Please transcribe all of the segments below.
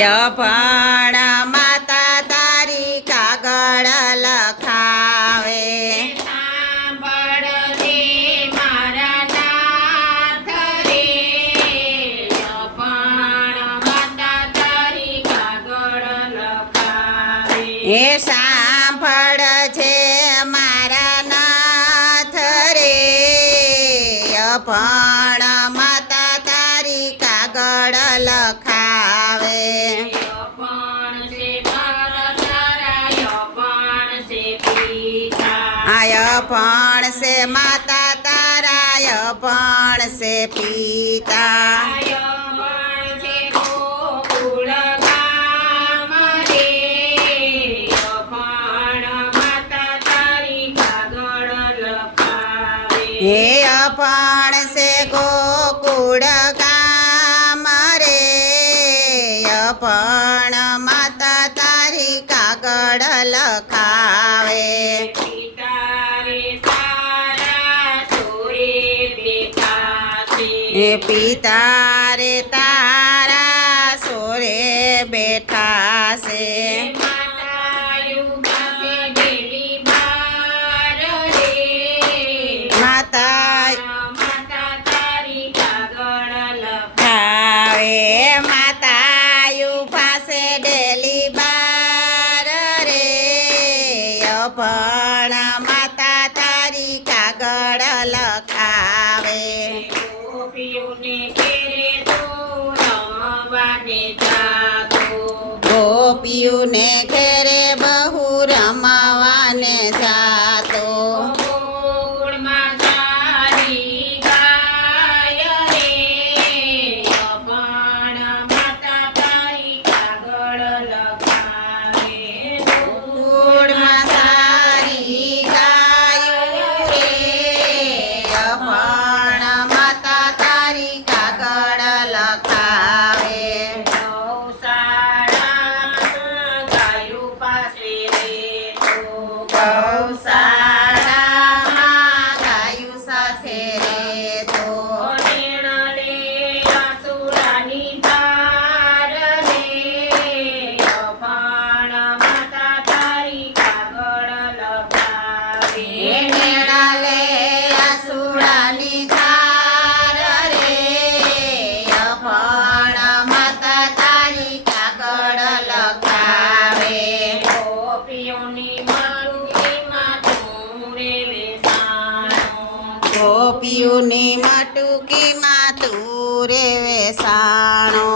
યફણ માતા તારી કાગળ લખાવે સાંભળજે મારા નાથ રે યફણ માતા તારી કાગળ લખાવે હે સાંભળ છે મારા નાથ રે યફણ માતા તારી કાગળ લખાવે યફણ છે માતા તારા યફણ છે પિતા યફણ છે ગોકુળ ગામ રે યફણ માતા તારી કાગળ લખાવે હે યફણ છે ગોકુળ ગામ રે યફણ માતા તારી કાગળ લખાવે પિતા રે તારા સોરે બેઠા છે માતા તારી કાગળ લખાવે માતા પાસે ડેલી બાર રે યફણ માતા તારી કાગળ લખાવે ગોપીઓને ઘેરે બહુ રમાવાને જાતો ગોકુળમાં સારી ગાયો રે યફણ માતા તારી કાગળ લખાવે ગૌશાળામાં ગાયું સાથે રહેતો નેણા લે આસુડાની ધાર રે યફણ માતા તારી કાગળ લખાવે ગોપીઓની મટુકીમાં તું રે વેસાણો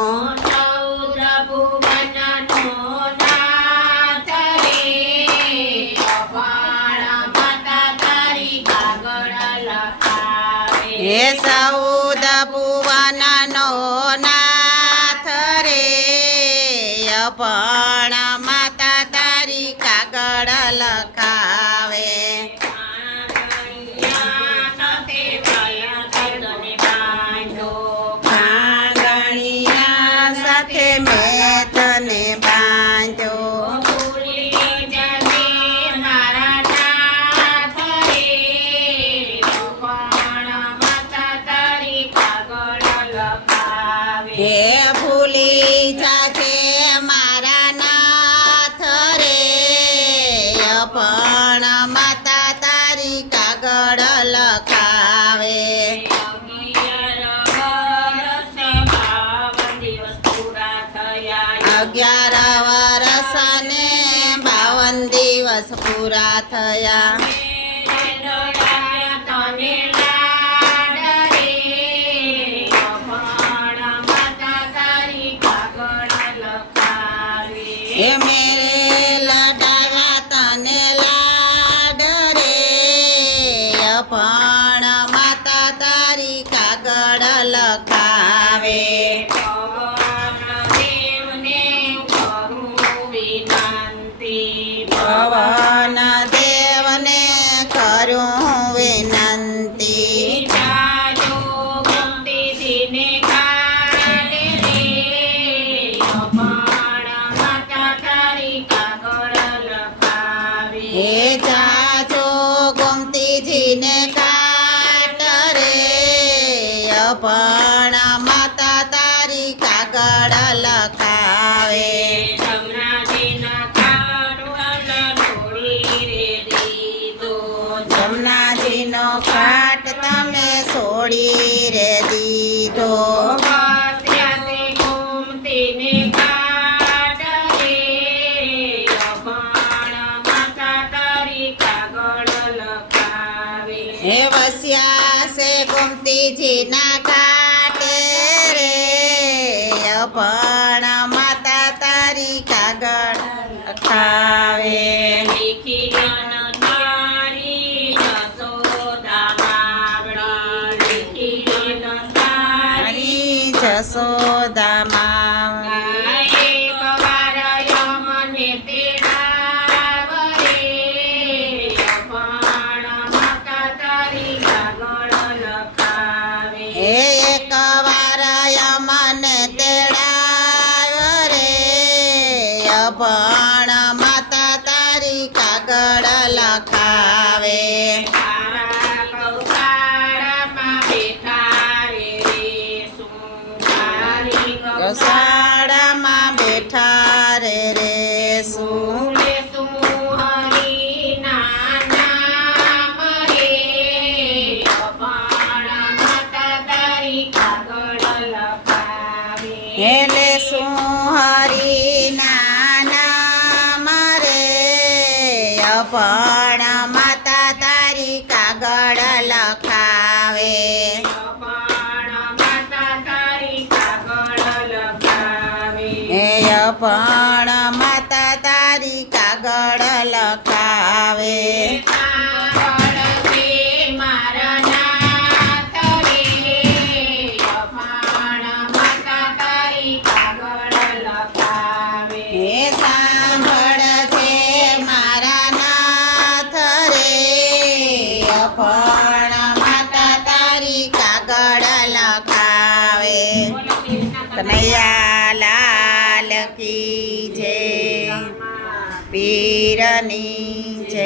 હે સૌદ ભુવનનો નાથ રે યફણ માતા તારી કાગળ લખાવે આંગણિયા સાથે મેં તને બાંધ્યો હે ભૂલી જાજે મારા નાથ રે યફણ માતા તારી કાગળ લખાવે 11 વર્ષ ને 52 દિવસ પૂરા થયા હે મેરે લડાવ્યા તને લાડ રે યફણ માતા તારી કાગળ લખાવે પવન દેવને કરું વિનંતી હે જાજો ગોમતીજીને કાટ રે યફણ માતા તારી કાગળ લખાવે જમનાજીના કાગળ ઢોળી રે દીધો જમનાજીનો ઘાટ તમે છોડી રે દીધો વસ્યા છે ગોમતીને ઘાટ રે અભણ માતા તારી કાગળ લખાવે હે વસ્યા છે ગોમતીજીના ઘાટે રે અભણ માતા તારી કાગળ લખાવે લીખી તારી જસોદા બાવડી લીખી તારી મારી જશોદામાં એક વાર યમને તેડાવ રે અભણ માતા તારી કાગળ લખાવે હે એકવાર યમને તેડાવ રે અભણ માતા તારી કાગળ લખાવે તારા કૌશાળામાં બેઠા રે સુંદરી ગૌશાળામાં બેઠા રે શું સુલે સુહરીના નામ રે અભણ માતા તારી કાગળ લખાવે હેલે શું હરિના નામ રે અભણ માતા તારી કાગળ લખાવે અભણ માતા તારી કાગળ લખાવે હે અભણ માતા તારી કાગળ લખાવે કાગળ છે મારા નાથ રે અભણ માતા તારી કાગળ લખાવે હે સાંભળ છે મારા નાથ રે અભણ માતા તારી કાગળ લખાવે કનૈયા લાલ કી જય પીરની જય